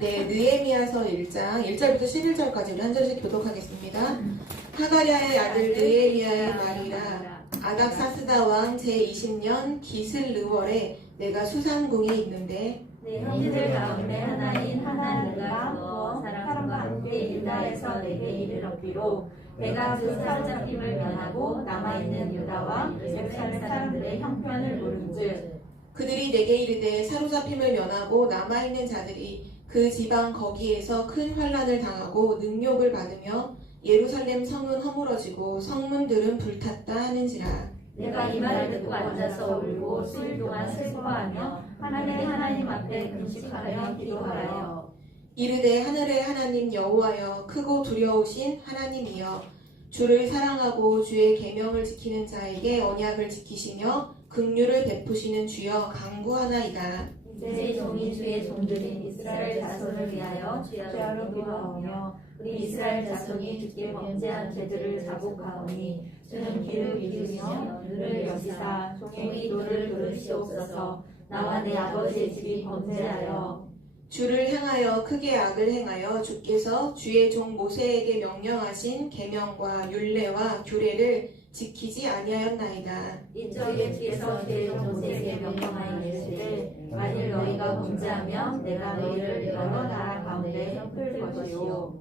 네, 느헤미야서 1장 1절부터 11절까지 우리 한 절씩 교독하겠습니다. 하가랴의 아들 느헤미야의 말이라. 아닥사스다 왕 제20년 기슬르월에 내가 수산궁에 있는데 내 형제들 가운데 하나인 하나님과 너 사람과 함께 유다에서 내게 이르렀기로 내가 그 사로잡힘을 면하고 남아있는 유다와 예루살렘 사람들의 형편을 물은즉 그들이 내게 이르되 사로잡힘을 면하고 남아있는 자들이 그 지방 거기에서 큰 환난을 당하고 능욕을 받으며 예루살렘 성은 허물어지고 성문들은 불탔다 하는지라. 내가 이 말을 듣고 앉아서 울고 수일 동안 슬퍼하며 하나님 앞에 금식하며 기도하여 이르되 하늘의 하나님 여호와여 크고 두려우신 하나님이여 주를 사랑하고 주의 계명을 지키는 자에게 언약을 지키시며 긍휼을 베푸시는 주여 간구하나이다. 이제 종이 주의 종들인 이스라엘 자손을 위하여 주야로 기도하며 우리 이스라엘 자손이 주께 범죄한 죄들을 자복하오니 주는 귀를 기울이며 눈을 여시사 종의 기도를 들으시옵소서. 나와 내 아버지의 집이 범죄하여 주를 향하여 크게 악을 행하여 주께서 주의 종 모세에게 명령하신 계명과 율례와 규례를 지키지 아니하였나이다. 이적에 주께서 주의 종 모세에게 명령하여 이르시되 만일 너희가 범죄하면 내가 너희를 여러 나라 가운데 섞을 것이요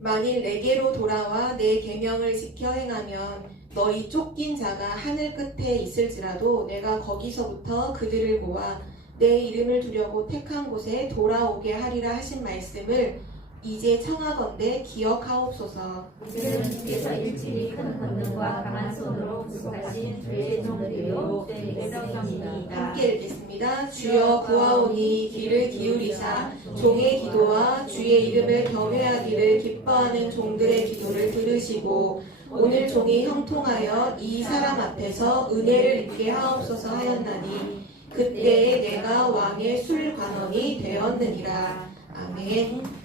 만일 내게로 돌아와 내 계명을 지켜 행하면 너희 쫓긴 자가 하늘 끝에 있을지라도 내가 거기서부터 그들을 모아 내 이름을 두려고 택한 곳에 돌아오게 하리라 하신 말씀을 이제 청하건대 기억하옵소서. 이는 주께서 일찍이 큰 권능과 강한 손으로 구속하신 주의 종들이요 주의 백성이니이다. 함께 읽겠습니다. 주여 구하오니 귀를 기울이사 종의 기도와 주의 이름을 경외하기를 기뻐하는 종들의 기도를 들으시고 오늘 종이 형통하여 이 사람 앞에서 은혜를 입게 하옵소서 하였나니 그때에 내가 왕의 술관원이 되었느니라. 아멘.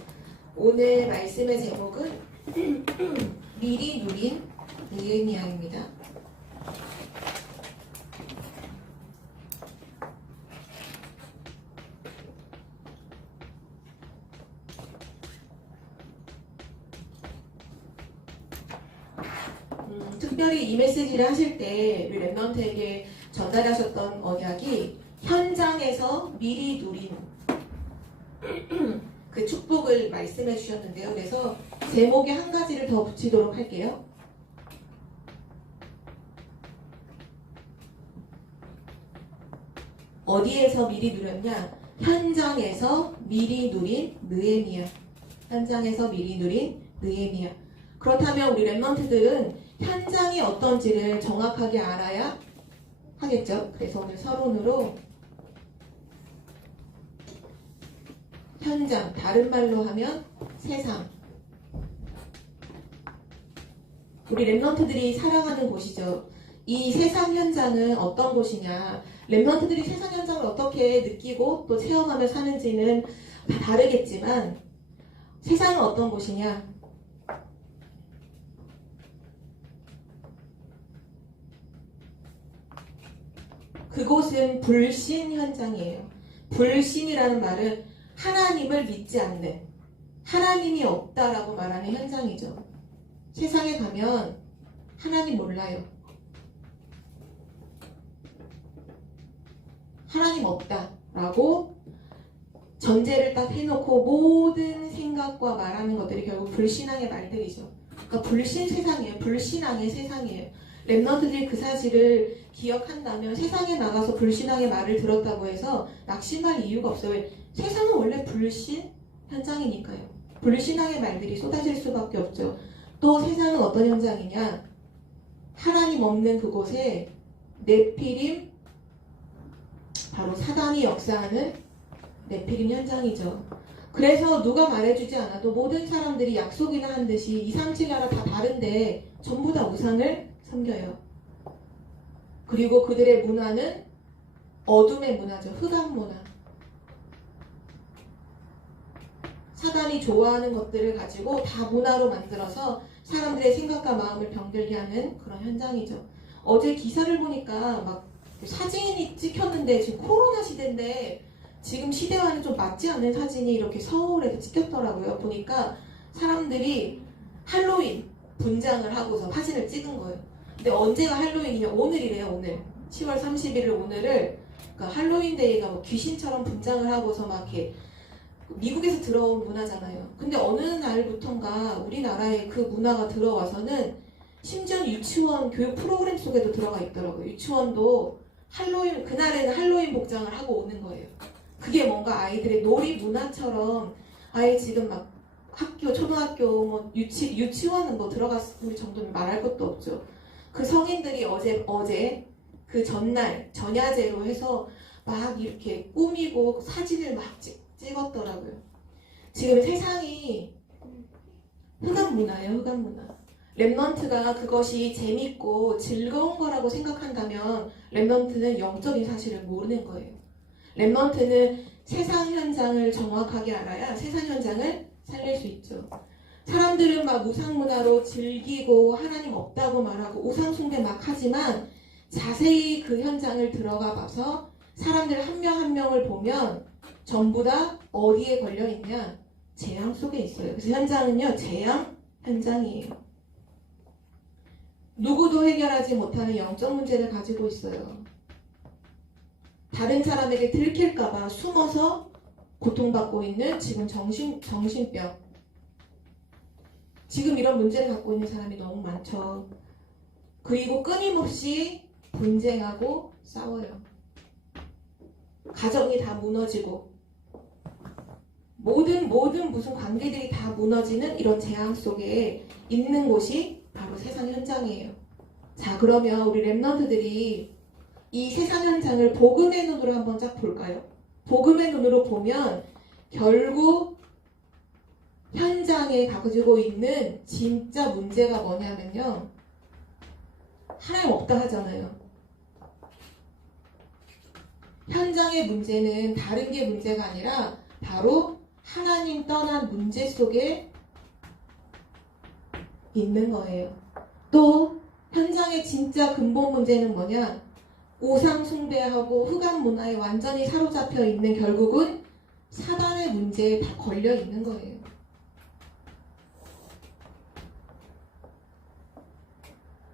오늘 말씀의 제목은 미리 누린 느헤미야입니다. 특별히 이 메시지를 하실 때 우리 랩런트에게 전달하셨던 언약이 현장에서 미리 누린 그 축복을 말씀해 주셨는데요. 그래서 제목에 한 가지를 더 붙이도록 할게요. 어디에서 미리 누렸냐? 현장에서 미리 누린 느헤미야. 현장에서 미리 누린 느헤미야. 그렇다면 우리 랩런트들은 현장이 어떤지를 정확하게 알아야 하겠죠. 그래서 오늘 서론으로 현장, 다른 말로 하면 세상. 우리 랩런트들이 살아가는 곳이죠. 이 세상 현장은 어떤 곳이냐. 랩런트들이 세상 현장을 어떻게 느끼고 또 체험하며 사는지는 다 다르겠지만 세상은 어떤 곳이냐. 그곳은 불신 현장이에요. 불신이라는 말은 하나님을 믿지 않는, 하나님이 없다라고 말하는 현장이죠. 세상에 가면 하나님 몰라요. 하나님 없다라고 전제를 딱 해놓고 모든 생각과 말하는 것들이 결국 불신앙의 말들이죠. 그러니까 불신 세상이에요. 불신앙의 세상이에요. 랩런트들이 그 사실을 기억한다면 세상에 나가서 불신앙의 말을 들었다고 해서 낙심할 이유가 없어요. 세상은 원래 불신 현장이니까요. 불신앙의 말들이 쏟아질 수밖에 없죠. 또 세상은 어떤 현장이냐? 하나님 없는 그곳에 네피림, 바로 사단이 역사하는 네피림 현장이죠. 그래서 누가 말해주지 않아도 모든 사람들이 약속이나 한 듯이 2, 3, 7 나라 다 다른데 전부 다 우상을 섬겨요. 그리고 그들의 문화는 어둠의 문화죠. 흑암 문화. 사단이 좋아하는 것들을 가지고 다 문화로 만들어서 사람들의 생각과 마음을 병들게 하는 그런 현장이죠. 어제 기사를 보니까 막 사진이 찍혔는데 지금 코로나 시대인데 지금 시대와는 좀 맞지 않는 사진이 이렇게 서울에서 찍혔더라고요. 보니까 사람들이 할로윈 분장을 하고서 사진을 찍은 거예요. 근데 언제가 할로윈이냐? 오늘이래요. 오늘 10월 31일 오늘을 그러니까 할로윈 데이가 뭐 귀신처럼 분장을 하고서 막 이렇게 미국에서 들어온 문화잖아요. 근데 어느 날부턴가 우리나라에 그 문화가 들어와서는 심지어 유치원 교육 프로그램 속에도 들어가 있더라고요. 유치원도 할로윈 그날에는 할로윈 복장을 하고 오는 거예요. 그게 뭔가 아이들의 놀이 문화처럼 아예 지금 막 학교, 초등학교, 뭐 유치원은 뭐 들어갔을 정도면 말할 것도 없죠. 그 성인들이 어제 그 전날 전야제로 해서 막 이렇게 꾸미고 사진을 막 찍었더라고요. 지금 세상이 흑암 문화예요, 흑암 문화. 랩넌트가 그것이 재밌고 즐거운 거라고 생각한다면 랩넌트는 영적인 사실을 모르는 거예요. 랩넌트는 세상 현장을 정확하게 알아야 세상 현장을 살릴 수 있죠. 사람들은 막 우상 문화로 즐기고 하나님 없다고 말하고 우상 숭배 막 하지만 자세히 그 현장을 들어가 봐서 사람들 한 명 한 명을 보면 전부 다 어디에 걸려 있냐? 재앙 속에 있어요. 그래서 현장은요, 재앙 현장이에요. 누구도 해결하지 못하는 영적 문제를 가지고 있어요. 다른 사람에게 들킬까봐 숨어서 고통받고 있는 지금 정신병. 지금 이런 문제를 갖고 있는 사람이 너무 많죠. 그리고 끊임없이 분쟁하고 싸워요. 가정이 다 무너지고 모든 무슨 관계들이 다 무너지는 이런 재앙 속에 있는 곳이 바로 세상 현장이에요. 자, 그러면 우리 랩넌트들이 이 세상 현장을 복음의 눈으로 한번 쫙 볼까요? 복음의 눈으로 보면 결국 현장에 가지고 있는 진짜 문제가 뭐냐면요. 하나님 없다 하잖아요. 현장의 문제는 다른 게 문제가 아니라 바로 하나님 떠난 문제 속에 있는 거예요. 또 현장의 진짜 근본 문제는 뭐냐? 우상 숭배하고 흑암 문화에 완전히 사로잡혀 있는 결국은 사단의 문제에 다 걸려 있는 거예요.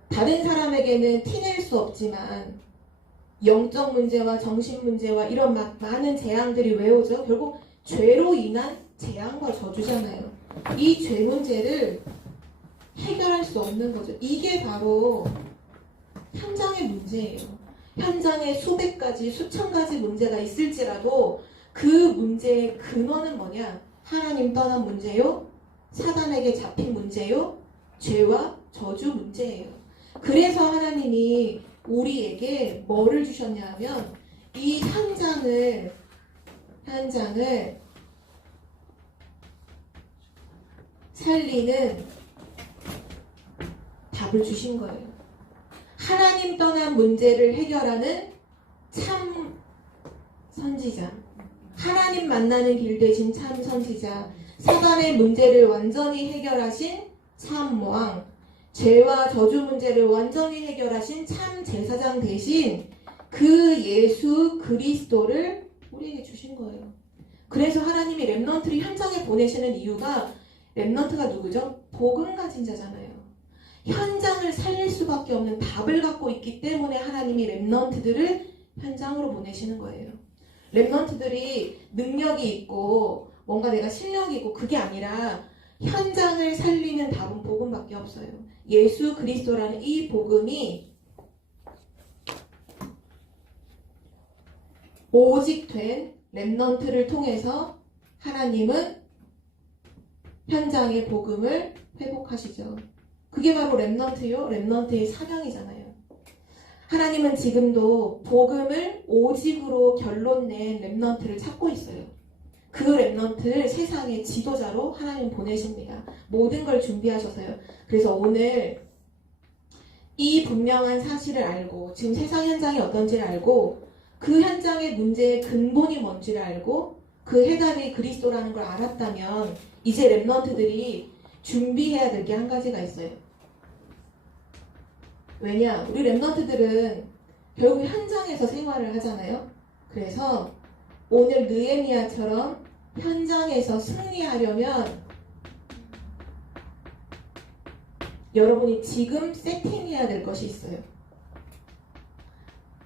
다른 사람에게는 티낼 수 없지만 영적 문제와 정신 문제와 이런 많은 재앙들이 왜 오죠? 결국 죄로 인한 재앙과 저주잖아요. 이 죄 문제를 해결할 수 없는 거죠. 이게 바로 현장의 문제예요. 현장에 수백 가지, 수천 가지 문제가 있을지라도 그 문제의 근원은 뭐냐? 하나님 떠난 문제요? 사단에게 잡힌 문제요? 죄와 저주 문제예요. 그래서 하나님이 우리에게 뭐를 주셨냐 하면 이 현장을 살리는 답을 주신 거예요. 하나님 떠난 문제를 해결하는 참 선지자, 하나님 만나는 길 되신 참 선지자, 사단의 문제를 완전히 해결하신 참 왕, 죄와 저주 문제를 완전히 해결하신 참 제사장 대신 그 예수 그리스도를 우리에게 주신 거예요. 그래서 하나님이 랩넌트를 현장에 보내시는 이유가 랩넌트가 누구죠? 복음 가진 자잖아요. 현장을 살릴 수밖에 없는 답을 갖고 있기 때문에 하나님이 랩넌트들을 현장으로 보내시는 거예요. 랩넌트들이 능력이 있고 뭔가 내가 실력이 있고 그게 아니라 현장을 살리는 답은 복음밖에 없어요. 예수 그리스도라는 이 복음이 오직 된 랩넌트를 통해서 하나님은 현장의 복음을 회복하시죠. 그게 바로 랩넌트요. 랩넌트의 사명이잖아요. 하나님은 지금도 복음을 오직으로 결론 낸 랩넌트를 찾고 있어요. 그 랩넌트를 세상의 지도자로 하나님 보내십니다. 모든 걸 준비하셔서요. 그래서 오늘 이 분명한 사실을 알고 지금 세상 현장이 어떤지를 알고 그 현장의 문제의 근본이 뭔지를 알고 그 해답이 그리스도라는 걸 알았다면 이제 랩넌트들이 준비해야 될 게 한 가지가 있어요. 왜냐? 우리 랩넌트들은 결국 현장에서 생활을 하잖아요. 그래서 오늘 느헤미야처럼 현장에서 승리하려면 여러분이 지금 세팅해야 될 것이 있어요.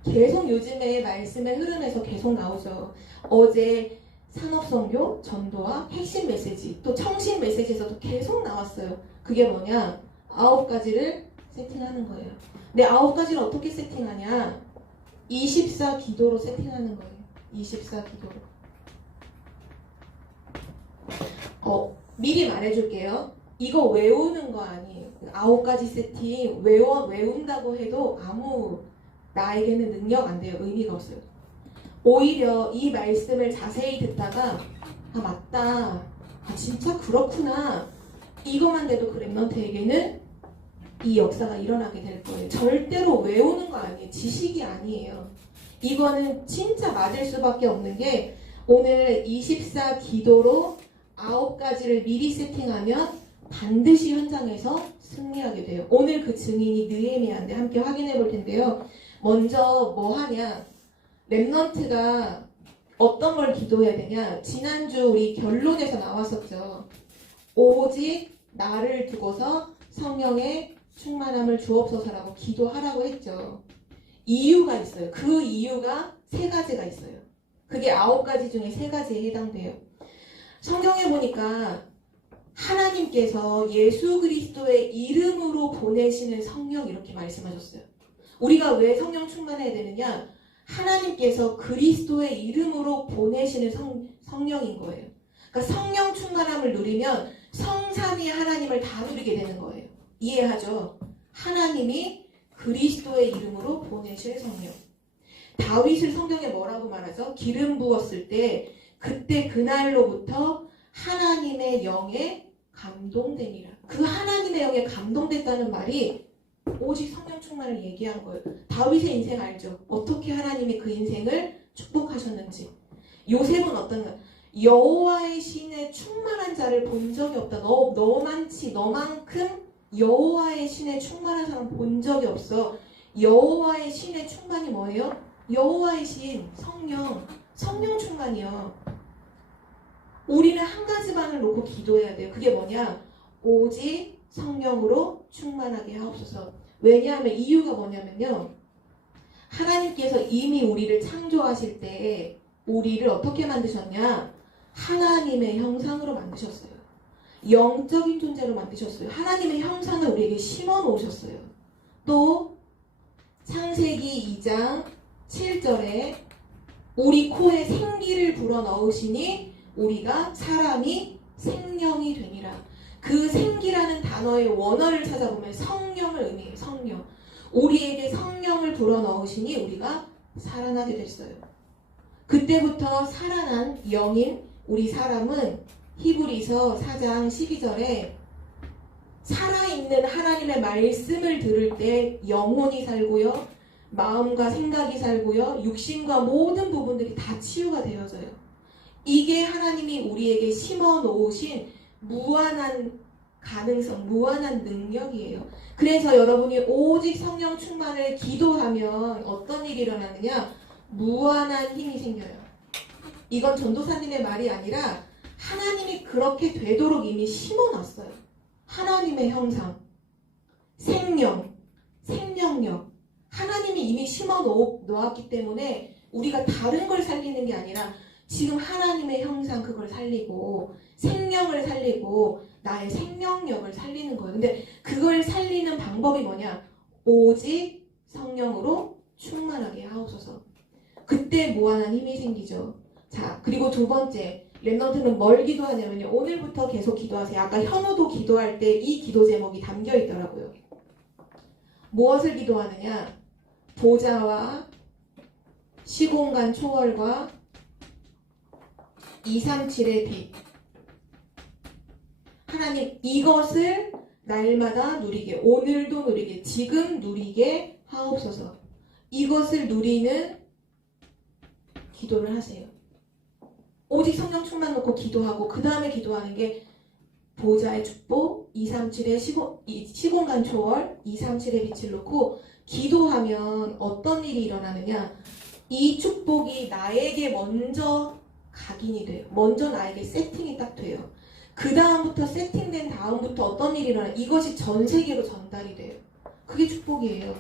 계속 요즘에 말씀의 흐름에서 계속 나오죠. 어제 산업선교, 전도와 핵심 메시지, 또 청신 메시지에서도 계속 나왔어요. 그게 뭐냐? 9가지를 세팅하는 거예요. 근데 9가지를 어떻게 세팅하냐? 24 기도로 세팅하는 거예요. 24 기도로. 미리 말해줄게요. 이거 외우는 거 아니에요. 9가지 세팅 외운다고 해도 나에게는 능력 안 돼요. 의미가 없어요. 오히려 이 말씀을 자세히 듣다가 맞다. 진짜 그렇구나. 이것만 돼도 그 랩런트에게는 이 역사가 일어나게 될 거예요. 절대로 외우는 거 아니에요. 지식이 아니에요. 이거는 진짜 맞을 수밖에 없는 게 오늘 24 기도로 9가지를 미리 세팅하면 반드시 현장에서 승리하게 돼요. 오늘 그 증인이 느헤미야인데 함께 확인해 볼 텐데요. 먼저 뭐 하냐? 랩넌트가 어떤 걸 기도해야 되냐? 지난주 우리 결론에서 나왔었죠. 오직 나를 두고서 성령의 충만함을 주옵소서라고 기도하라고 했죠. 이유가 있어요. 그 이유가 3가지가 있어요. 그게 9가지 중에 3가지에 해당돼요. 성경에 보니까 하나님께서 예수 그리스도의 이름으로 보내시는 성령 이렇게 말씀하셨어요. 우리가 왜 성령 충만해야 되느냐? 하나님께서 그리스도의 이름으로 보내시는 성령인 거예요. 그러니까 성령 충만함을 누리면 성삼위 하나님을 다 누리게 되는 거예요. 이해하죠? 하나님이 그리스도의 이름으로 보내실 성령. 다윗을 성경에 뭐라고 말하죠? 기름 부었을 때 그때 그날로부터 하나님의 영에 감동되니라. 그 하나님의 영에 감동됐다는 말이 오직 성령 충만을 얘기한 거예요. 다윗의 인생 알죠? 어떻게 하나님이 그 인생을 축복하셨는지. 요셉은 어떤가? 여호와의 신에 충만한 자를 본 적이 없다. 너만큼 여호와의 신에 충만한 사람 본 적이 없어. 여호와의 신의 충만이 뭐예요? 여호와의 신, 성령 충만이요. 우리는 한 가지만을 놓고 기도해야 돼요. 그게 뭐냐? 오직 성령으로 충만하게 하옵소서. 왜냐하면 이유가 뭐냐면요. 하나님께서 이미 우리를 창조하실 때 우리를 어떻게 만드셨냐? 하나님의 형상으로 만드셨어요. 영적인 존재로 만드셨어요. 하나님의 형상을 우리에게 심어 놓으셨어요. 또 창세기 2장 7절에 우리 코에 생기를 불어넣으시니 우리가 사람이 생명이 되니라. 그 생기라는 단어의 원어를 찾아보면 성령을 의미해요. 성령. 우리에게 성령을 불어넣으시니 우리가 살아나게 됐어요. 그때부터 살아난 영인 우리 사람은 히브리서 4장 12절에 살아있는 하나님의 말씀을 들을 때 영혼이 살고요. 마음과 생각이 살고요. 육신과 모든 부분들이 다 치유가 되어져요. 이게 하나님이 우리에게 심어 놓으신 무한한 가능성, 무한한 능력이에요. 그래서 여러분이 오직 성령 충만을 기도하면 어떤 일이 일어나느냐? 무한한 힘이 생겨요. 이건 전도사님의 말이 아니라 하나님이 그렇게 되도록 이미 심어놨어요. 하나님의 형상, 생명력. 하나님이 이미 심어 놓았기 때문에 우리가 다른 걸 살리는 게 아니라 지금 하나님의 형상 그걸 살리고 생명을 살리고 나의 생명력을 살리는 거예요. 근데 그걸 살리는 방법이 뭐냐? 오직 성령으로 충만하게 하옵소서. 그때 무한한 힘이 생기죠. 자, 그리고 2번째, 랩넌트는 뭘 기도하냐면요. 오늘부터 계속 기도하세요. 아까 현우도 기도할 때 이 기도 제목이 담겨 있더라고요. 무엇을 기도하느냐? 보좌와 시공간 초월과 237의 빛. 하나님 이것을 날마다 누리게, 오늘도 누리게, 지금 누리게 하옵소서. 이것을 누리는 기도를 하세요. 오직 성령 충만 놓고 기도하고 그 다음에 기도하는 게 보좌의 축복, 237의 시공간 초월, 237의 빛을 놓고 기도하면 어떤 일이 일어나느냐? 이 축복이 나에게 먼저 각인이 돼요. 먼저 나에게 세팅이 딱 돼요. 그 다음부터 세팅된 다음부터 어떤 일이 일어나 이것이 전 세계로 전달이 돼요. 그게 축복이에요.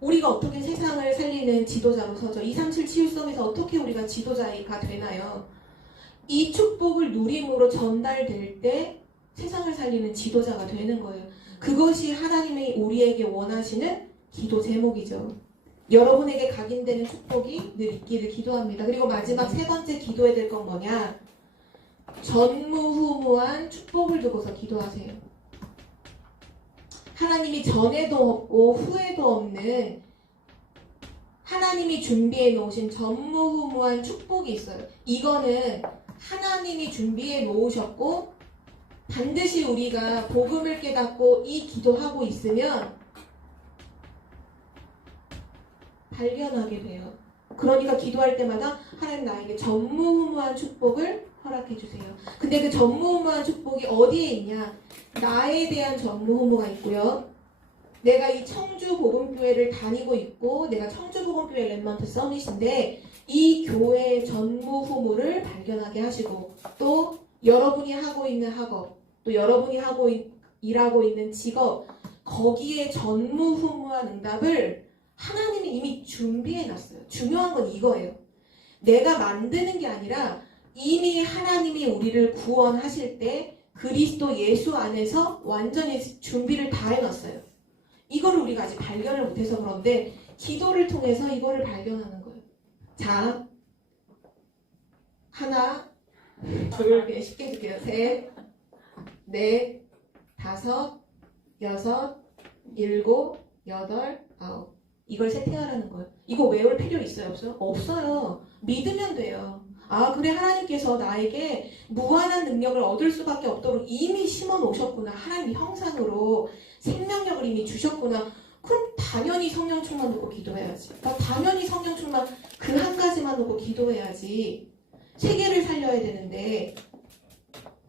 우리가 어떻게 세상을 살리는 지도자로 서죠? 237 치유성에서 어떻게 우리가 지도자가 되나요? 이 축복을 누림으로 전달될 때 세상을 살리는 지도자가 되는 거예요. 그것이 하나님이 우리에게 원하시는 기도 제목이죠. 여러분에게 각인되는 축복이 늘 있기를 기도합니다. 그리고 마지막 세 번째 기도해야 될 건 뭐냐? 전무후무한 축복을 두고서 기도하세요. 하나님이 전에도 없고 후에도 없는 하나님이 준비해 놓으신 전무후무한 축복이 있어요. 이거는 하나님이 준비해 놓으셨고 반드시 우리가 복음을 깨닫고 이 기도하고 있으면 발견하게 돼요. 그러니까 기도할 때마다 하나님 나에게 전무후무한 축복을 허락해 주세요. 근데 그 전무후무한 축복이 어디에 있냐? 나에 대한 전무후무가 있고요. 내가 이 청주복음교회를 다니고 있고 내가 청주복음교회 렘넌트 서밋인데 이 교회의 전무후무를 발견하게 하시고 또 여러분이 하고 있는 학업 또 여러분이 일하고 있는 직업 거기에 전무후무한 응답을 하나님이 이미 준비해놨어요. 중요한 건 이거예요. 내가 만드는 게 아니라 이미 하나님이 우리를 구원하실 때 그리스도 예수 안에서 완전히 준비를 다 해놨어요. 이거를 우리가 아직 발견을 못해서 그런데 기도를 통해서 이거를 발견하는 거예요. 자, 하나, 둘, 쉽게 줄게요. 셋, 넷, 다섯, 여섯, 일곱, 여덟, 아홉. 이걸 세팅하라는 거예요. 이거 외울 필요 있어요? 없어요? 없어요. 믿으면 돼요. 아, 그래, 하나님께서 나에게 무한한 능력을 얻을 수밖에 없도록 이미 심어 놓으셨구나. 하나님 형상으로 생명력을 이미 주셨구나. 그럼 당연히 성령 충만 놓고 기도해야지. 당연히 성령 충만 그 한 가지만 놓고 기도해야지. 세계를 살려야 되는데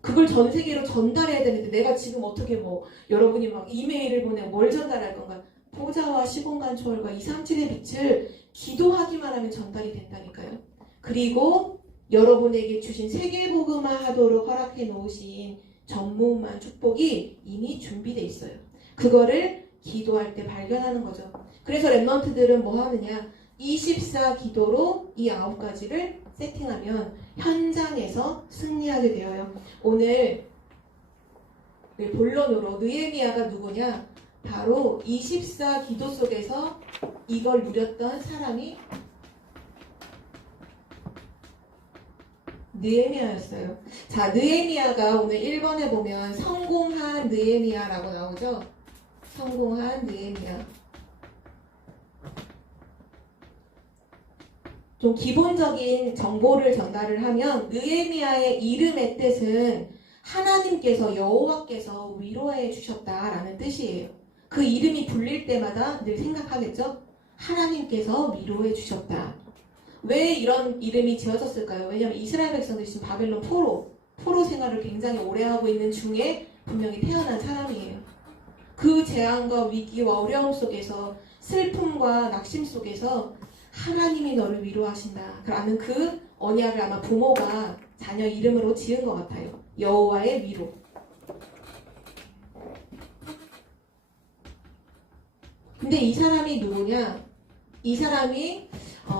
그걸 전 세계로 전달해야 되는데 내가 지금 어떻게 여러분이 막 이메일을 보내 뭘 전달할 건가? 보좌와 시공간 초월과 237의 빛을 기도하기만 하면 전달이 된다니까요. 그리고 여러분에게 주신 세계복음화 하도록 허락해 놓으신 전무후무한 축복이 이미 준비되어 있어요. 그거를 기도할 때 발견하는 거죠. 그래서 랩런트들은 뭐 하느냐? 24 기도로 이 9가지를 세팅하면 현장에서 승리하게 되어요. 오늘 본론으로 느헤미야가 누구냐? 바로 24 기도 속에서 이걸 누렸던 사람이 느헤미야였어요. 자, 느헤미야가 오늘 1번에 보면 성공한 느헤미야라고 나오죠? 성공한 느헤미야. 좀 기본적인 정보를 전달을 하면 느헤미야의 이름의 뜻은 하나님께서 여호와께서 위로해 주셨다라는 뜻이에요. 그 이름이 불릴 때마다 늘 생각하겠죠? 하나님께서 위로해 주셨다. 왜 이런 이름이 지어졌을까요? 왜냐하면 이스라엘 백성들이 지금 바벨론 포로 생활을 굉장히 오래 하고 있는 중에 분명히 태어난 사람이에요. 그 재앙과 위기와 어려움 속에서 슬픔과 낙심 속에서 하나님이 너를 위로하신다 라는 그 언약을 아마 부모가 자녀 이름으로 지은 것 같아요. 여호와의 위로. 근데 이 사람이 누구냐? 이 사람이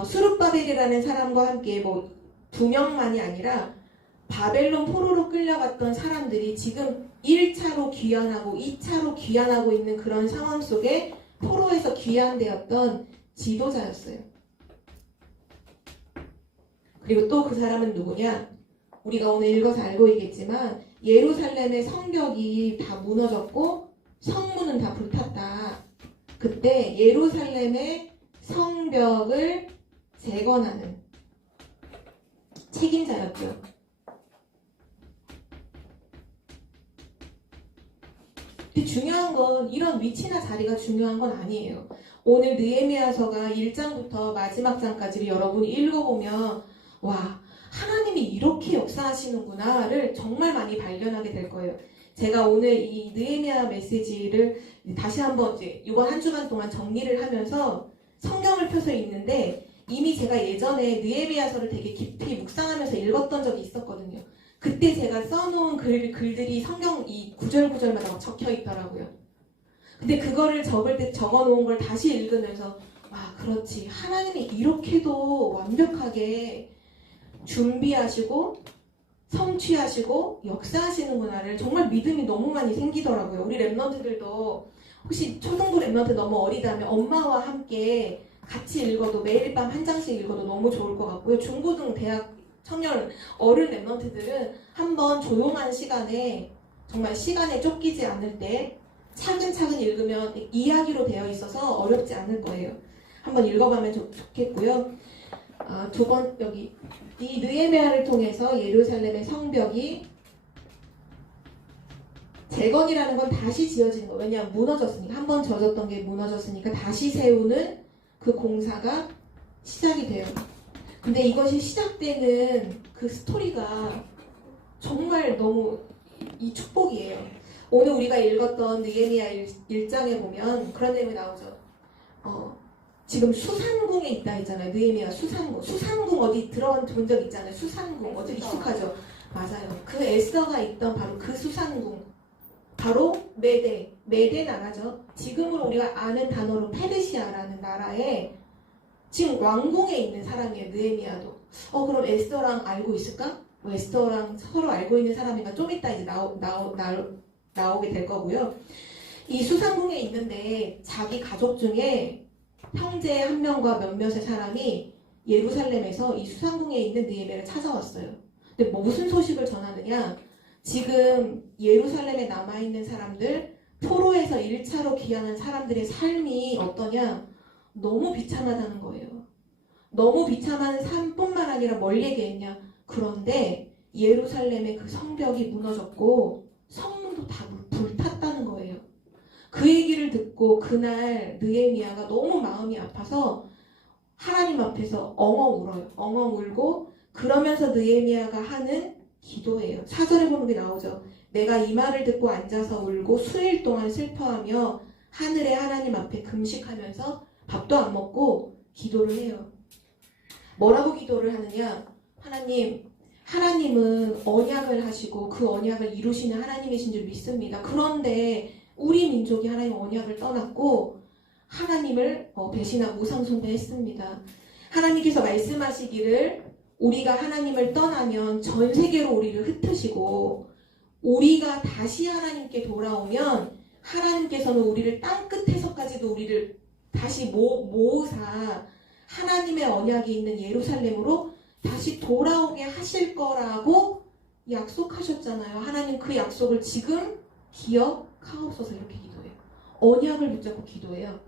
수룹바벨이라는 사람과 함께 2명만이 아니라 바벨론 포로로 끌려갔던 사람들이 지금 1차로 귀환하고 2차로 귀환하고 있는 그런 상황 속에 포로에서 귀환되었던 지도자였어요. 그리고 또 그 사람은 누구냐? 우리가 오늘 읽어서 알고 있겠지만 예루살렘의 성벽이 다 무너졌고 성문은 다 불탔다. 그때 예루살렘의 성벽을 재건하는 책임자였죠. 근데 중요한 건 이런 위치나 자리가 중요한 건 아니에요. 오늘 느헤미야서가 1장부터 마지막 장까지를 여러분이 읽어보면 와, 하나님이 이렇게 역사하시는구나를 정말 많이 발견하게 될 거예요. 제가 오늘 이 느헤미야 메시지를 다시 한번 이번 한 주간 동안 정리를 하면서 성경을 펴서 읽는데 이미 제가 예전에 느헤미야서를 되게 깊이 묵상하면서 읽었던 적이 있었거든요. 그때 제가 써놓은 글들이 성경 이 구절구절마다 막 적혀 있더라고요. 근데 그거를 적을 때 적어놓은 걸 다시 읽으면서 그렇지. 하나님이 이렇게도 완벽하게 준비하시고 성취하시고 역사하시는구나를 정말 믿음이 너무 많이 생기더라고요. 우리 랩런트들도 혹시 초등부 랩런트 너무 어리다면 엄마와 함께 같이 읽어도 매일 밤 한 장씩 읽어도 너무 좋을 것 같고요. 중고등, 대학, 청년, 어른 랩런트들은 한번 조용한 시간에 정말 시간에 쫓기지 않을 때 차근차근 읽으면 이야기로 되어 있어서 어렵지 않을 거예요. 한번 읽어가면 좋겠고요. 두 번 여기 이 느헤미야를 통해서 예루살렘의 성벽이 재건이라는 건 다시 지어지는 거예요. 왜냐하면 무너졌으니까 한 번 젖었던 게 무너졌으니까 다시 세우는 그 공사가 시작이 돼요. 근데 이것이 시작되는 그 스토리가 정말 너무 이 축복이에요. 오늘 우리가 읽었던 느헤미야 1장에 보면 그런 내용이 나오죠. 지금 수산궁에 있다 했잖아요. 느헤미야 수산궁. 수산궁 어디 들어본 적 있잖아요. 수산궁. 어디 익숙하죠? 맞아요. 그 에스더가 있던 바로 그 수산궁. 바로 메대 나라죠. 지금으로 우리가 아는 단어로 페르시아라는 나라에 지금 왕궁에 있는 사람이에요. 느헤미야도. 그럼 에스더랑 알고 있을까? 에스더랑 서로 알고 있는 사람이니까 좀 이따 이제 나오게 될 거고요. 이 수산궁에 있는데 자기 가족 중에 형제 한 명과 몇몇의 사람이 예루살렘에서 이 수산궁에 있는 느헤미야를 찾아왔어요. 근데 무슨 소식을 전하느냐? 지금 예루살렘에 남아있는 사람들, 포로에서 1차로 귀환한 사람들의 삶이 어떠냐? 너무 비참하다는 거예요. 너무 비참한 삶뿐만 아니라 뭘 얘기했냐? 그런데 예루살렘의 그 성벽이 무너졌고 성문도 다 불탔다는 거예요. 그 얘기를 듣고 그날 느헤미야가 너무 마음이 아파서 하나님 앞에서 엉엉 울어요. 엉엉 울고 그러면서 느헤미야가 하는 기도예요. 4절에 보면 게 나오죠. 내가 이 말을 듣고 앉아서 울고 수일 동안 슬퍼하며 하늘의 하나님 앞에 금식하면서 밥도 안 먹고 기도를 해요. 뭐라고 기도를 하느냐? 하나님은 언약을 하시고 그 언약을 이루시는 하나님이신 줄 믿습니다. 그런데 우리 민족이 하나님 언약을 떠났고 하나님을 배신하고 우상숭배했습니다. 하나님께서 말씀하시기를 우리가 하나님을 떠나면 전 세계로 우리를 흩으시고 우리가 다시 하나님께 돌아오면 하나님께서는 우리를 땅끝에서까지도 우리를 다시 모으사 하나님의 언약이 있는 예루살렘으로 다시 돌아오게 하실 거라고 약속하셨잖아요. 하나님 그 약속을 지금 기억하옵소서 이렇게 기도해요. 언약을 붙잡고 기도해요.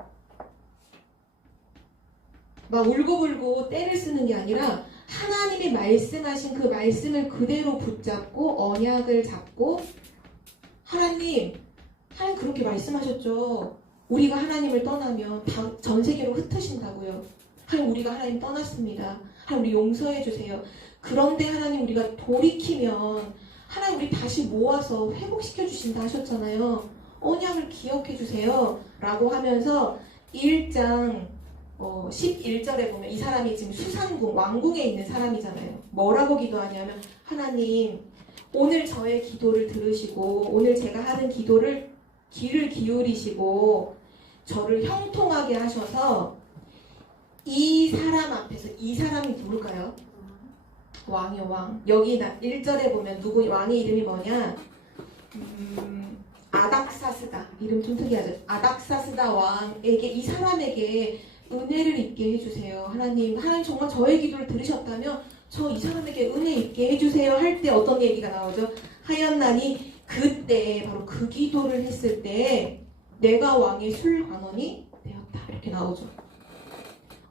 막 울고불고 때를 쓰는 게 아니라 하나님이 말씀하신 그 말씀을 그대로 붙잡고 언약을 잡고 하나님 그렇게 말씀하셨죠. 우리가 하나님을 떠나면 전 세계로 흩으신다고요. 하나님 우리가 하나님 떠났습니다. 하나님 우리 용서해 주세요. 그런데 하나님 우리가 돌이키면 하나님 우리 다시 모아서 회복시켜 주신다 하셨잖아요. 언약을 기억해 주세요. 라고 하면서 1장 11절에 보면 이 사람이 지금 수산궁, 왕궁에 있는 사람이잖아요. 뭐라고 기도하냐면 하나님 오늘 저의 기도를 들으시고 오늘 제가 하는 기도를 귀를 기울이시고 저를 형통하게 하셔서 이 사람 앞에서 이 사람이 누굴까요? 왕이요 왕. 여기 1절에 보면 왕의 이름이 뭐냐? 아닥사스다. 이름 좀 특이하죠. 아닥사스다 왕에게 이 사람에게 은혜를 입게 해주세요. 하나님 정말 저의 기도를 들으셨다면 저 이 사람에게 은혜 입게 해주세요 할 때 어떤 얘기가 나오죠? 하였나니 그때 바로 그 기도를 했을 때 내가 왕의 술관원이 되었다 이렇게 나오죠.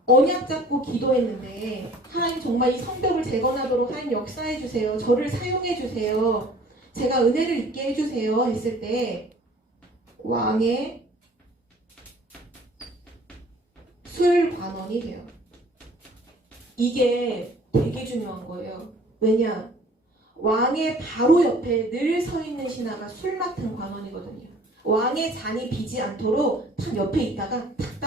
언약 잡고 기도했는데 하나님 정말 이 성벽을 재건하도록 하나님 역사해 주세요. 저를 사용해 주세요. 제가 은혜를 입게 해주세요 했을 때 왕의 술관원이 돼요. 이게 되게 중요한 거예요. 왜냐? 왕의 바로 옆에 늘 서 있는 신하가 술 맡은 관원이거든요. 왕의 잔이 비지 않도록 탁 옆에 있다가 탁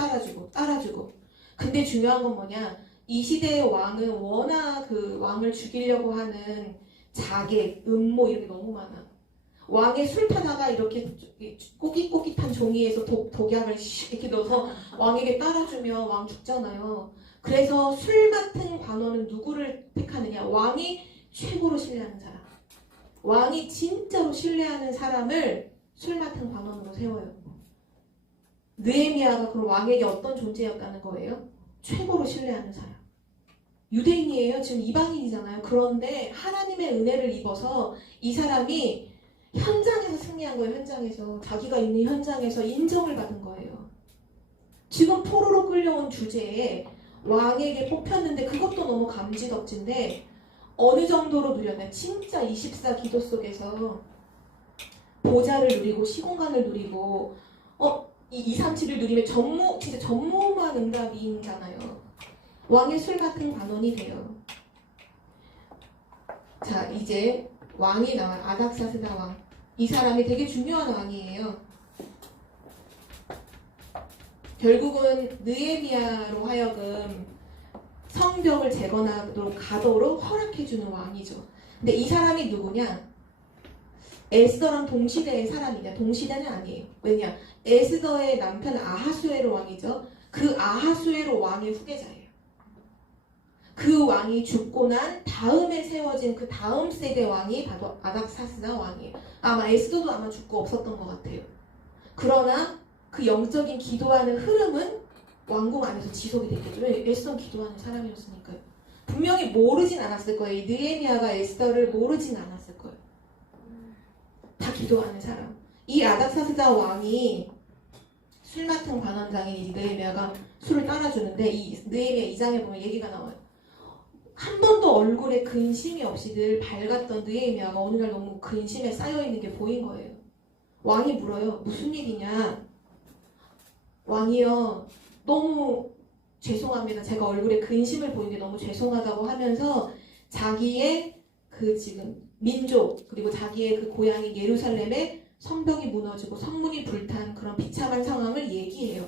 따라주고. 근데 중요한 건 뭐냐? 이 시대의 왕은 워낙 그 왕을 죽이려고 하는 자객, 음모 이런 게 너무 많아. 왕의 술 타다가 이렇게 꼬깃꼬깃한 종이에서 독약을 이렇게 넣어서 왕에게 따라주면 왕 죽잖아요. 그래서 술 맡은 관원은 누구를 택하느냐? 왕이 최고로 신뢰하는 사람. 왕이 진짜로 신뢰하는 사람을 술 맡은 관원으로 세워요. 느헤미야가 그럼 왕에게 어떤 존재였다는 거예요? 최고로 신뢰하는 사람. 유대인이에요. 지금 이방인이잖아요. 그런데 하나님의 은혜를 입어서 이 사람이 현장에서 승리한 거예요. 현장에서. 자기가 있는 현장에서 인정을 받은 거예요. 지금 포로로 끌려온 주제에 왕에게 뽑혔는데 그것도 너무 감지덕지인데 어느 정도로 누렸냐. 진짜 24 기도 속에서 보좌를 누리고 시공간을 누리고 237을 누리면 진짜 전무후무한 응답이잖아요. 왕의 술 같은 관원이 돼요. 자, 이제 왕이 나와요. 아닥사스다 왕. 이 사람이 되게 중요한 왕이에요. 결국은 느헤미야로 하여금 성벽을 가도록 허락해주는 왕이죠. 근데 이 사람이 누구냐? 에스더랑 동시대의 사람이냐? 동시대는 아니에요. 왜냐? 에스더의 남편 아하수에로 왕이죠. 그 아하수에로 왕의 후계자예요. 그 왕이 죽고 난 다음에 세워진 그 다음 세대 왕이 바로 아닥사스다 왕이에요. 아마 에스더도 아마 죽고 없었던 것 같아요. 그러나 그 영적인 기도하는 흐름은 왕궁 안에서 지속이 됐겠죠. 에스더는 기도하는 사람이었으니까요. 분명히 모르진 않았을 거예요. 이 느헤미야가 에스더를 모르진 않았을 거예요. 다 기도하는 사람. 이 아닥사스다 왕이 술 맡은 관원장인 이 느헤미야가 술을 따라주는데 이 느헤미야 2장에 보면 얘기가 나와요. 한 번도 얼굴에 근심이 없이 늘 밝았던 느헤미야가 어느 날 너무 근심에 쌓여있는 게 보인 거예요. 왕이 물어요. 무슨 일이냐? 왕이요. 너무 죄송합니다. 제가 얼굴에 근심을 보이는 게 너무 죄송하다고 하면서 자기의 그 지금 민족 그리고 자기의 그 고향인 예루살렘의 성벽이 무너지고 성문이 불탄 그런 비참한 상황을 얘기해요.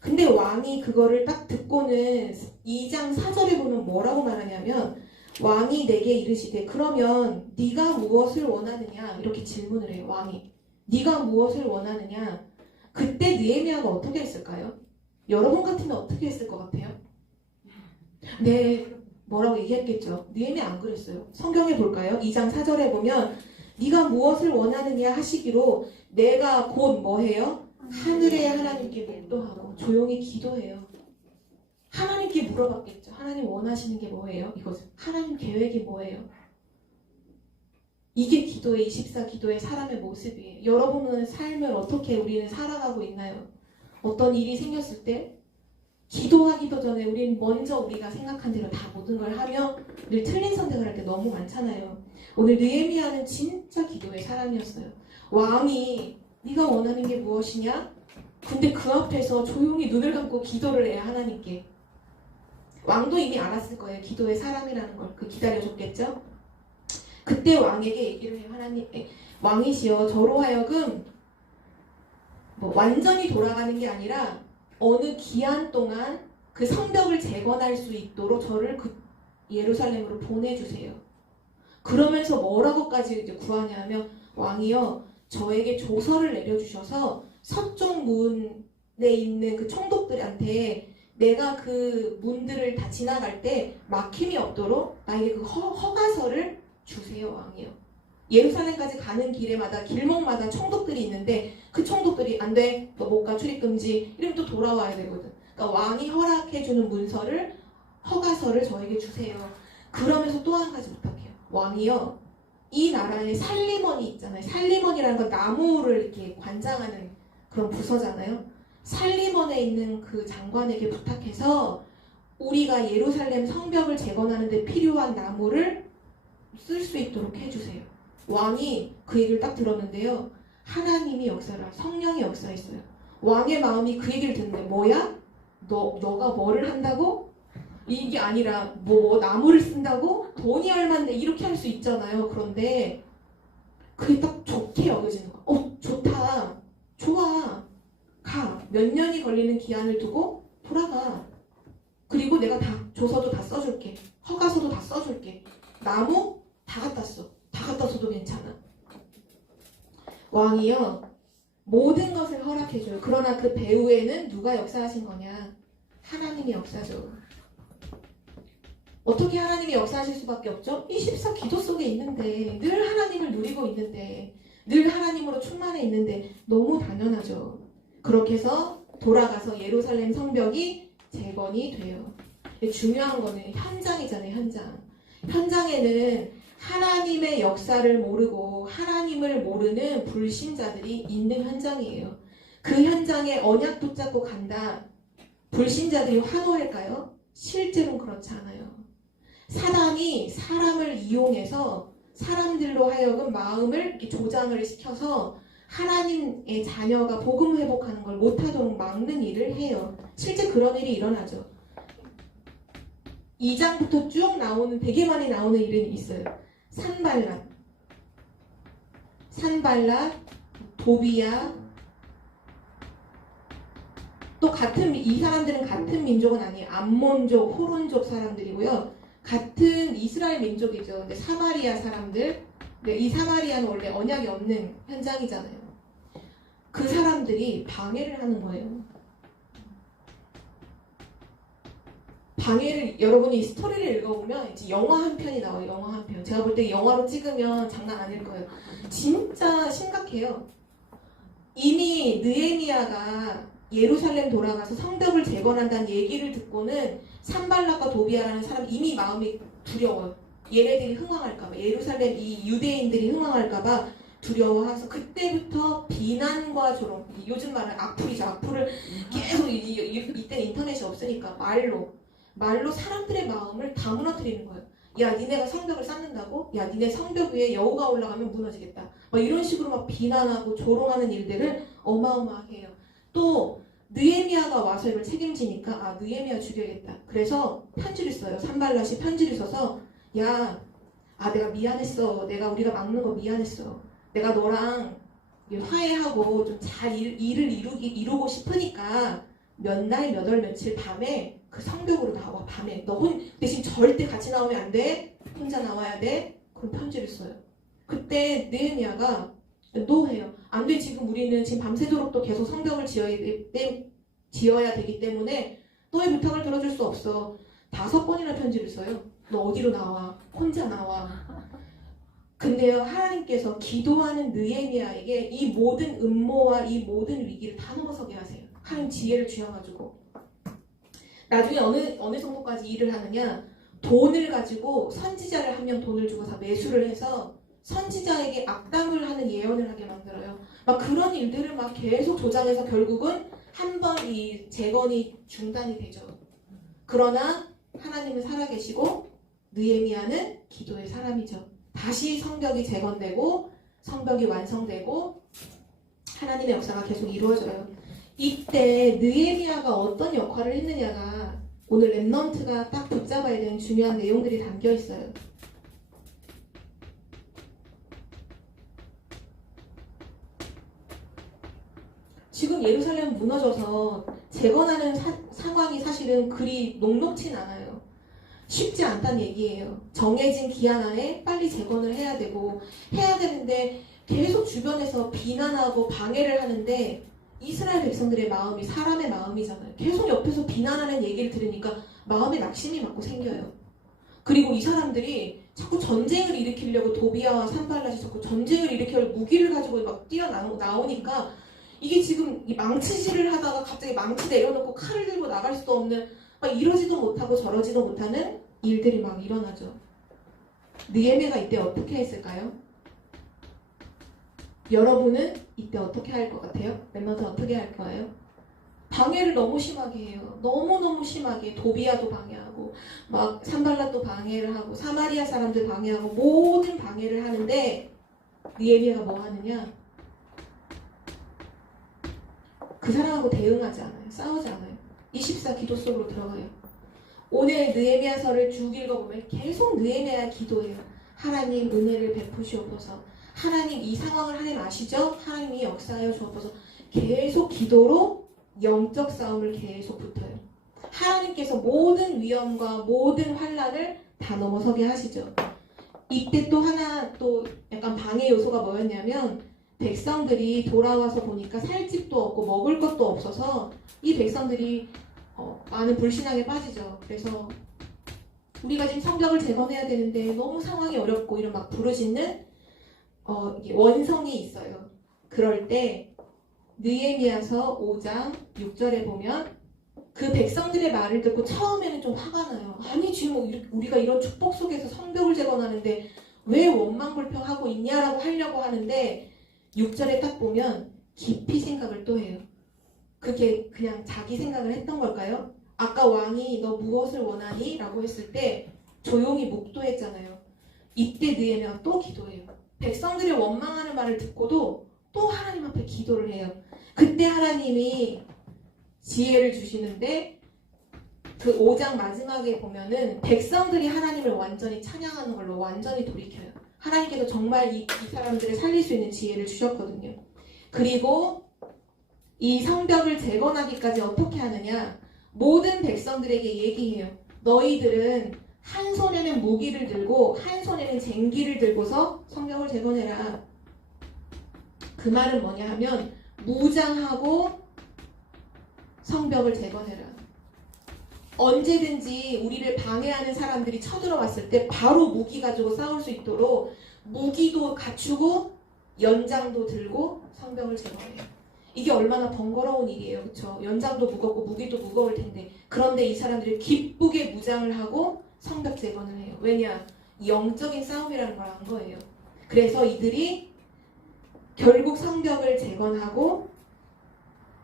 근데 왕이 그거를 딱 듣고는 2장 4절에 보면 뭐라고 말하냐면 왕이 내게 이르시되 그러면 네가 무엇을 원하느냐 이렇게 질문을 해요. 왕이 네가 무엇을 원하느냐. 그때 느헤미야가 어떻게 했을까요? 여러분 같으면 어떻게 했을 것 같아요? 네, 뭐라고 얘기했겠죠. 느헤미야 안 그랬어요. 성경에 볼까요? 2장 4절에 보면 네가 무엇을 원하느냐 하시기로 내가 곧 뭐해요? 하늘의 하나님께 묵도하고 조용히 기도해요. 하나님께 물어봤겠죠. 하나님 원하시는 게 뭐예요? 이거죠. 하나님 계획이 뭐예요? 이게 기도의 24 기도의 사람의 모습이에요. 여러분은 삶을 어떻게 우리는 살아가고 있나요? 어떤 일이 생겼을 때 기도하기도 전에 우리는 먼저 우리가 생각한 대로 다 모든 걸 하며 늘 틀린 선택을 할 때 너무 많잖아요. 오늘 느헤미야는 진짜 기도의 사람이었어요. 왕이 네가 원하는 게 무엇이냐? 근데 그 앞에서 조용히 눈을 감고 기도를 해요. 하나님께. 왕도 이미 알았을 거예요. 기도의 사람이라는 걸. 그 기다려줬겠죠? 그때 왕에게 얘기를 해요. 하나님, 왕이시여 저로 하여금 완전히 돌아가는 게 아니라 어느 기한 동안 그 성벽을 재건할 수 있도록 저를 그 예루살렘으로 보내주세요. 그러면서 뭐라고까지 이제 구하냐면 왕이여 저에게 조서를 내려주셔서 서쪽 문에 있는 그 총독들한테 내가 그 문들을 다 지나갈 때 막힘이 없도록 나에게 그 허가서를 주세요. 왕이요. 예루살렘까지 가는 길에마다 길목마다 총독들이 있는데 그 총독들이 안 돼, 너 못 가, 출입금지 이러면 또 돌아와야 되거든. 그러니까 왕이 허락해주는 문서를 허가서를 저에게 주세요. 그러면서 또 한 가지 부탁해요. 왕이요. 이 나라에 살리머니 있잖아요. 살리머니라는 건 나무를 이렇게 관장하는 그런 부서잖아요. 살리먼에 있는 그 장관에게 부탁해서 우리가 예루살렘 성벽을 재건하는 데 필요한 나무를 쓸 수 있도록 해주세요. 왕이 그 얘기를 딱 들었는데요. 하나님이 역사를, 성령이 역사했어요. 왕의 마음이 그 얘기를 듣는데 뭐야? 너가 뭐를 한다고? 이게 아니라 뭐 나무를 쓴다고 돈이 얼만데 이렇게 할 수 있잖아요. 그런데 그게 딱 좋게 여겨지는 거야. 좋다. 좋아. 가. 몇 년이 걸리는 기한을 두고 돌아가. 그리고 내가 다 조서도 다 써줄게. 허가서도 다 써줄게. 나무 다 갖다 써. 다 갖다 써도 괜찮아. 왕이요. 모든 것을 허락해줘요. 그러나 그 배후에는 누가 역사하신 거냐? 하나님이 역사죠. 어떻게 하나님이 역사하실 수밖에 없죠? 24 기도 속에 있는데, 늘 하나님을 누리고 있는데, 늘 하나님으로 충만해 있는데 너무 당연하죠. 그렇게 해서 돌아가서 예루살렘 성벽이 재건이 돼요. 중요한 거는 현장이잖아요. 현장에는 하나님의 역사를 모르고 하나님을 모르는 불신자들이 있는 현장이에요. 그 현장에 언약 붙잡고 간다. 불신자들이 환호할까요? 실제로는 그렇지 않아요. 사단이 사람을 이용해서 사람들로 하여금 마음을 이렇게 조장을 시켜서 하나님의 자녀가 복음 회복하는 걸 못하도록 막는 일을 해요. 실제 그런 일이 일어나죠. 2장부터 쭉 나오는, 되게 많이 나오는 일은 있어요. 산발랏, 도비야. 또 이 사람들은 같은 민족은 아니에요. 암몬족, 호론족 사람들이고요. 같은 이스라엘 민족이죠. 근데 사마리아 사람들, 근데 이 사마리아는 원래 언약이 없는 현장이잖아요. 그 사람들이 방해를 하는 거예요. 방해를, 여러분이 스토리를 읽어보면 이제 영화 한 편이 나와요. 영화 한 편. 제가 볼 때 영화로 찍으면 장난 아닐 거예요. 진짜 심각해요. 이미 느헤미야가 예루살렘 돌아가서 성벽을 재건한다는 얘기를 듣고는 산발락과 도비아라는 사람 이미 마음이 두려워요. 얘네들이 흥황할까봐, 예루살렘 이 유대인들이 흥황할까봐 두려워해서 그때부터 비난과 조롱, 요즘 말은 악플이죠. 악플을 계속 이때는 인터넷이 없으니까 말로 사람들의 마음을 다 무너뜨리는 거예요. 야, 니네가 성벽을 쌓는다고? 야, 니네 성벽 위에 여우가 올라가면 무너지겠다. 막 이런 식으로 막 비난하고 조롱하는 일들을 어마어마하게 해요. 또 느헤미야가 와서 이걸 책임지니까 느헤미야 죽여야겠다. 그래서 편지를 써요. 산발랏이 편지를 써서 야, 내가 미안했어. 우리가 막는 거 미안했어. 내가 너랑 화해하고 좀 잘 일을 이루고 싶으니까 몇 날, 몇 월, 며칠 밤에 그 성벽으로 나와. 밤에. 너 대신 절대 같이 나오면 안 돼. 혼자 나와야 돼. 그런 편지를 써요. 그때 느헤미야가 노해요. 안 돼. 우리는 지금 밤새도록 또 계속 성벽을 지어야 되기 때문에 너의 부탁을 들어줄 수 없어. 5번이나 편지를 써요. 너 어디로 나와. 혼자 나와. 근데요, 하나님께서 기도하는 느헤미야에게 이 모든 음모와 이 모든 위기를 다 넘어서게 하세요. 하나님 지혜를 주셔가지고. 나중에 어느 정도까지 일을 하느냐, 돈을 가지고 선지자를 한 명 돈을 주고서 매수를 해서 선지자에게 악담을 하는 예언을 하게 만들어요. 막 그런 일들을 막 계속 조장해서 결국은 한 번 이 재건이 중단이 되죠. 그러나 하나님은 살아계시고 느헤미야는 기도의 사람이죠. 다시 성벽이 재건되고 성벽이 완성되고 하나님의 역사가 계속 이루어져요. 이때 느헤미야가 어떤 역할을 했느냐가 오늘 렘넌트가 딱 붙잡아야 되는 중요한 내용들이 담겨 있어요. 지금 예루살렘 무너져서 재건하는 상황이 사실은 그리 녹록진 않아요. 쉽지 않다는 얘기예요. 정해진 기한 안에 빨리 재건을 해야 되는데 계속 주변에서 비난하고 방해를 하는데 이스라엘 백성들의 마음이 사람의 마음이잖아요. 계속 옆에서 비난하는 얘기를 들으니까 마음에 낙심이 막 생겨요. 그리고 이 사람들이 자꾸 전쟁을 일으키려고 도비아와 산발랏이 자꾸 전쟁을 일으켜 무기를 가지고 막 뛰어나오니까 이게 지금 망치질을 하다가 갑자기 망치 내려놓고 칼을 들고 나갈 수도 없는 막 이러지도 못하고 저러지도 못하는 일들이 막 일어나죠. 느헤미야가 이때 어떻게 했을까요? 여러분은 이때 어떻게 할 것 같아요? 멤버들 어떻게 할 거예요? 방해를 너무 심하게 해요. 너무너무 심하게. 도비아도 방해하고 막 산발랏도 방해를 하고 사마리아 사람들 방해하고 모든 방해를 하는데 느헤미야가 뭐 하느냐? 그 사람하고 대응하지 않아요. 싸우지 않아요. 24 기도 속으로 들어가요. 오늘 느헤미야서를 쭉 읽어보면 계속 느헤미야 기도해요. 하나님 은혜를 베푸시옵소서. 하나님 이 상황을 하나님 아시죠? 하나님이 역사하여 주옵소서. 계속 기도로 영적 싸움을 계속 붙어요. 하나님께서 모든 위험과 모든 환난을 다 넘어서게 하시죠. 이때 또 하나 또 약간 방해 요소가 뭐였냐면 백성들이 돌아와서 보니까 살 집도 없고 먹을 것도 없어서 이 백성들이 많은 불신앙에 빠지죠. 그래서 우리가 지금 성벽을 재건해야 되는데 너무 상황이 어렵고 이런 막 부르짖는 이게 원성이 있어요. 그럴 때 느헤미야서 5장 6절에 보면 그 백성들의 말을 듣고 처음에는 좀 화가 나요. 아니 지금 우리가 이런 축복 속에서 성벽을 재건하는데 왜 원망불평하고 있냐라고 하려고 하는데 6절에 딱 보면 깊이 생각을 또 해요. 그게 그냥 자기 생각을 했던 걸까요? 아까 왕이 너 무엇을 원하니? 라고 했을 때 조용히 묵도했잖아요. 이때 느헤미야가 또 기도해요. 백성들의 원망하는 말을 듣고도 또 하나님 앞에 기도를 해요. 그때 하나님이 지혜를 주시는데 그 5장 마지막에 보면은 백성들이 하나님을 완전히 찬양하는 걸로 완전히 돌이켜요. 하나님께서 정말 이 사람들을 살릴 수 있는 지혜를 주셨거든요. 그리고 이 성벽을 재건하기까지 어떻게 하느냐? 모든 백성들에게 얘기해요. 너희들은 한 손에는 무기를 들고 한 손에는 쟁기를 들고서 성벽을 재건해라. 그 말은 뭐냐 하면 무장하고 성벽을 재건해라. 언제든지 우리를 방해하는 사람들이 쳐들어왔을 때 바로 무기 가지고 싸울 수 있도록 무기도 갖추고 연장도 들고 성벽을 재건해요. 이게 얼마나 번거로운 일이에요. 그렇죠? 연장도 무겁고 무기도 무거울 텐데 그런데 이 사람들이 기쁘게 무장을 하고 성벽 재건을 해요. 왜냐? 영적인 싸움이라는 걸 안 거예요. 그래서 이들이 결국 성벽을 재건하고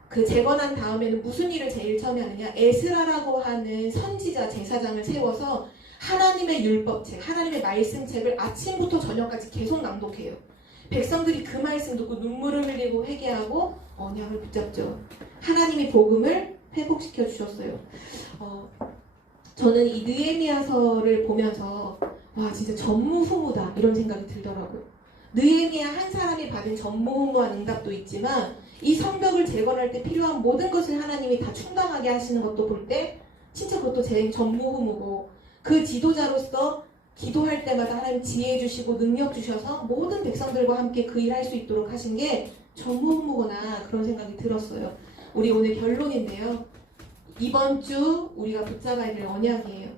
그 재건한 다음에는 무슨 일을 제일 처음에 하느냐? 에스라라고 하는 선지자 제사장을 세워서 하나님의 율법책, 하나님의 말씀책을 아침부터 저녁까지 계속 낭독해요. 백성들이 그 말씀 듣고 눈물을 흘리고 회개하고 언약을 붙잡죠. 하나님이 복음을 회복시켜 주셨어요. 저는 이 느헤미야서를 보면서 와 진짜 전무후무다 이런 생각이 들더라고요. 느헤미야 한 사람이 받은 전무후무한 응답도 있지만 이 성벽을 재건할 때 필요한 모든 것을 하나님이 다 충당하게 하시는 것도 볼 때 진짜 그것도 제일 전무후무고 그 지도자로서 기도할 때마다 하나님 지혜 주시고 능력 주셔서 모든 백성들과 함께 그 일 할 수 있도록 하신 게 전무후무구나 그런 생각이 들었어요. 우리 오늘 결론인데요. 이번 주 우리가 붙잡아야 될 언약이에요.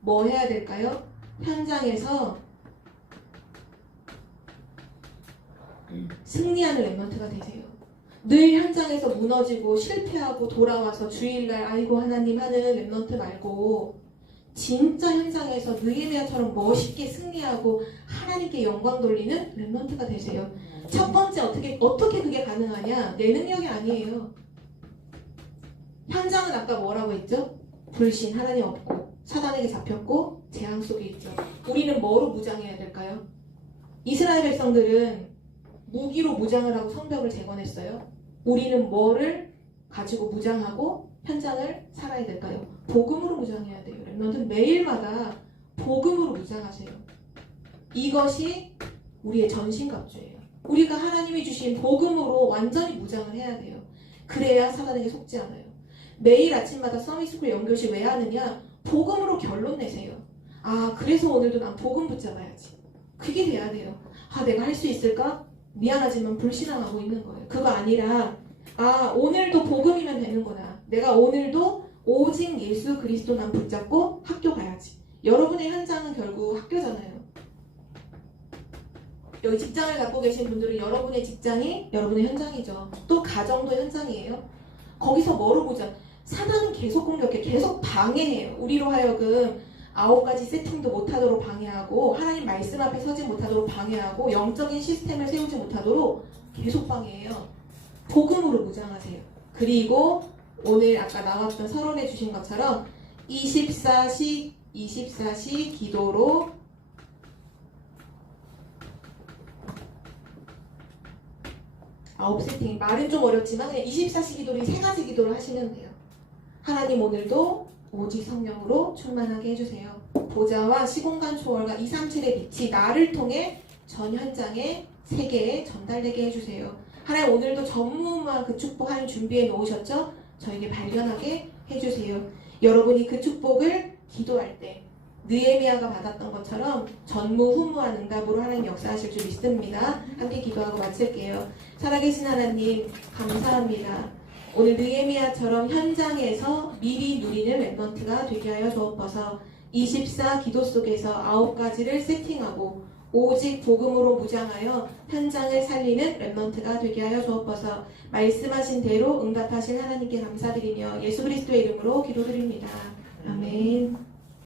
뭐 해야 될까요? 현장에서 승리하는 렘넌트가 되세요. 늘 현장에서 무너지고 실패하고 돌아와서 주일날 아이고 하나님 하는 렘넌트 말고 진짜 현장에서 느헤미야처럼 멋있게 승리하고 하나님께 영광 돌리는 렘넌트가 되세요. 첫 번째 어떻게 그게 가능하냐? 내 능력이 아니에요. 현장은 아까 뭐라고 했죠? 불신, 하나님 없고 사단에게 잡혔고 재앙 속에 있죠. 우리는 뭐로 무장해야 될까요? 이스라엘 백성들은 무기로 무장을 하고 성벽을 재건했어요. 우리는 뭐를 가지고 무장하고 현장을 살아야 될까요? 복음으로 무장해야 돼요. 렘넌트는 매일마다 복음으로 무장하세요. 이것이 우리의 전신갑주예요. 우리가 하나님이 주신 복음으로 완전히 무장을 해야 돼요. 그래야 사단에게 속지 않아요. 매일 아침마다 서밋스쿨 연교시 왜 하느냐? 복음으로 결론 내세요. 아 그래서 오늘도 난 복음 붙잡아야지. 그게 돼야 돼요. 아 내가 할 수 있을까? 미안하지만 불신앙하고 있는 거예요. 그거 아니라 아 오늘도 복음이면 되는구나. 내가 오늘도 오직 예수 그리스도만 붙잡고 학교 가야지. 여러분의 현장은 결국 학교잖아요. 여기 직장을 갖고 계신 분들은 여러분의 직장이 여러분의 현장이죠. 또 가정도 현장이에요. 거기서 뭐로 보자? 사단은 계속 공격해, 계속 방해해요. 우리로 하여금 9가지 세팅도 못하도록 방해하고 하나님 말씀 앞에 서지 못하도록 방해하고 영적인 시스템을 세우지 못하도록 계속 방해해요. 복음으로 무장하세요. 그리고 오늘 아까 나왔던 서론해 주신 것처럼 24시 기도로 아홉 세팅 말은 좀 어렵지만 그냥 24시 기도를 3가지 기도를 하시면 돼요. 하나님 오늘도 오직 성령으로 충만하게 해주세요. 보좌와 시공간 초월과 237의 빛이 나를 통해 전 현장에 세계에 전달되게 해주세요. 하나님 오늘도 전무후무한 그 축복 하나님 준비해 놓으셨죠? 저에게 발견하게 해주세요. 여러분이 그 축복을 기도할 때 느헤미야가 받았던 것처럼 전무후무한 응답으로 하나님 역사하실 줄 믿습니다. 함께 기도하고 마칠게요. 살아계신 하나님 감사합니다. 오늘 느헤미야처럼 현장에서 미리 누리는 랩넌트가 되게 하여 주옵소서. 24 기도 속에서 9가지를 세팅하고 오직 복음으로 무장하여 현장을 살리는 랩넌트가 되게 하여 주옵소서. 말씀하신 대로 응답하신 하나님께 감사드리며 예수 그리스도의 이름으로 기도드립니다. 아멘.